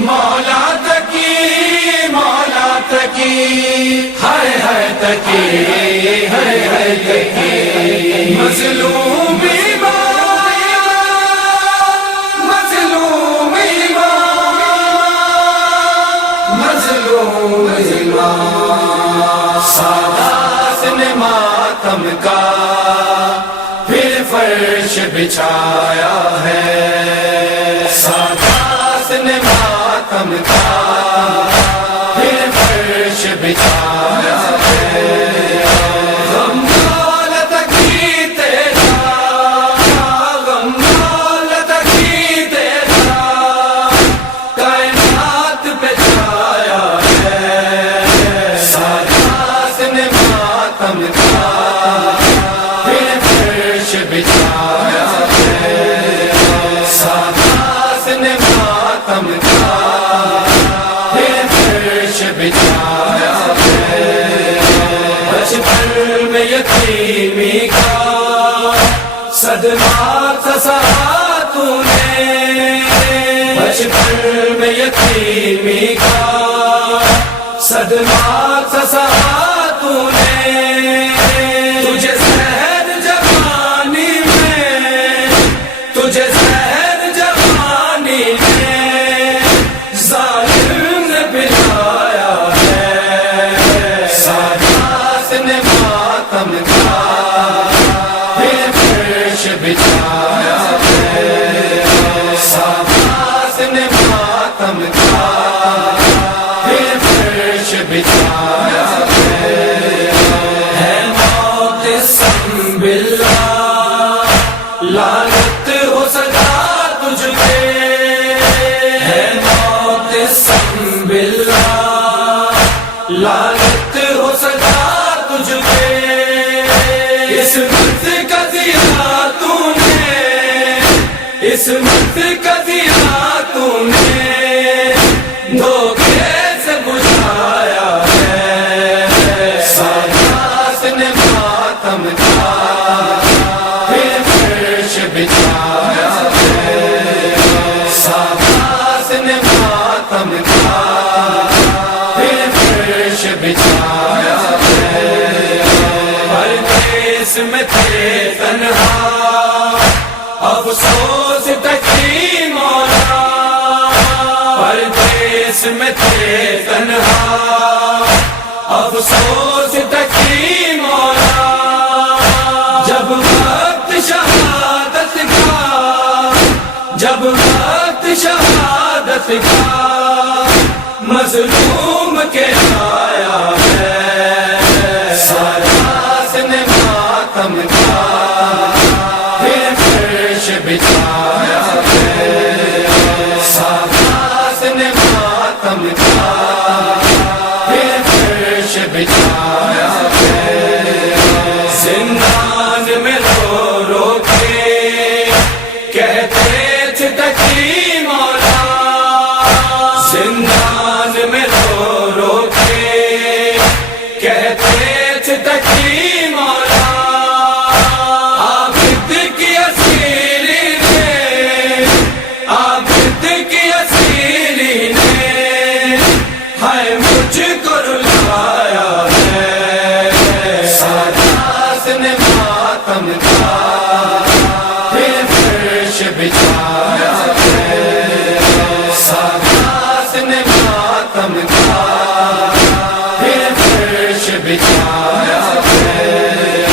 مولا تکی مولا تکی ہائے ہائے تکی ہائے ہائے تکی مظلوم سادات نے ماتم کا پھر فرش بچھایا ہے، سادات نے ماتم کا پھر فرش بچھایا ہے، غم دولت کی تیرا غم دولت کی تیرا کائنات پہ چھایا ہے، سادات نے ماتم کا پھر فرش بچھایا ہے، سادات نے ماتم کا پھر فرش بچھایا ہے، بچپن میں یتیمی کا صدمہ سہا تو نے، بچپن میں یتیمی کا صدمہ سہا تو نے، تجھے زہر جوانی میں تجھے زہر جوانی میں ظالم نے پلایا ہے، سادات نے ماتم کا پھر فرش بچھایا ہے، سادات نے ماتم کا پھر فرش بچھایا ہے، موت سنبھل لعنت ہو سدا تجھ پہ، ہے موت سنبھل لعنت ہو سدا تجھ پہ، عصمت کا دیا تو نے عصمت کا دیا تو نے دھوکے سے بجھایا ہے، سادات نے ماتم کا پھر فرش بچھایا ہے، سادات نے ماتم کا پھر فرش بچھایا ہے، پردیس میں تھے تنہا افسوس تکی مولا، پردیس میں تھے تنہا افسوس تکی مولا، جب وقت شہادت کا جب وقت شہادت کا مظلوم کے آیا ہے، سادات نے ماتم کا پھر فرش بچھایا ہے، سادات نے ماتم کا پھر فرش بچھایا ہے، زندان میں رو رو کے کہتے تھے تکی مولا، زندان میں رو رو کے کہتے تھے تکی مولا، عابد کی اسیری نے عابد کی اسیری نے ہائے مجھ کو رلایا ہے، سادات نے ماتم کا پھر فرش بچھایا ہے، سادات نے ماتم کا پھر فرش بچھایا ہے،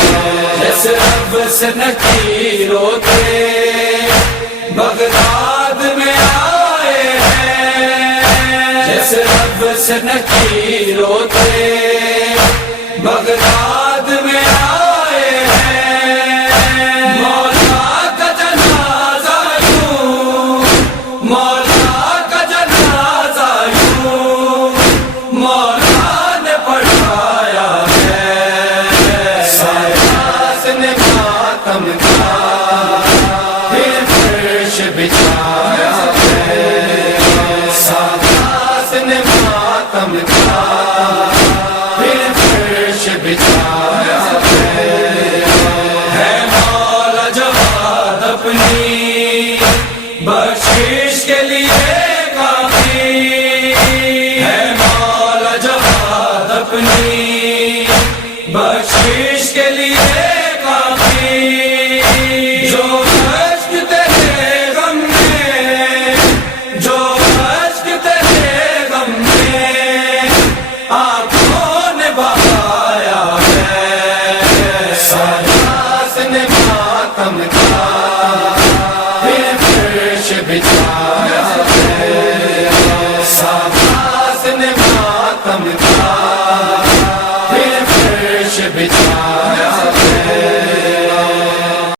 جیسے رب سے نکیروں تھے بغداد میں آئے ہیں، جیسے رب سے نکیروں تھے بغداد میں آئے ہیں، مولا کا جنازہ یوں مولا کا جنازہ یوں مولا نے پڑھایا ہے، سادات نے ماتم کا پھر فرش بچھایا ہے، سادات نے ماتم کا پھر فرش بچھایا ہے مولا جواد اپنی بخشش کے لیے فرش بچھایا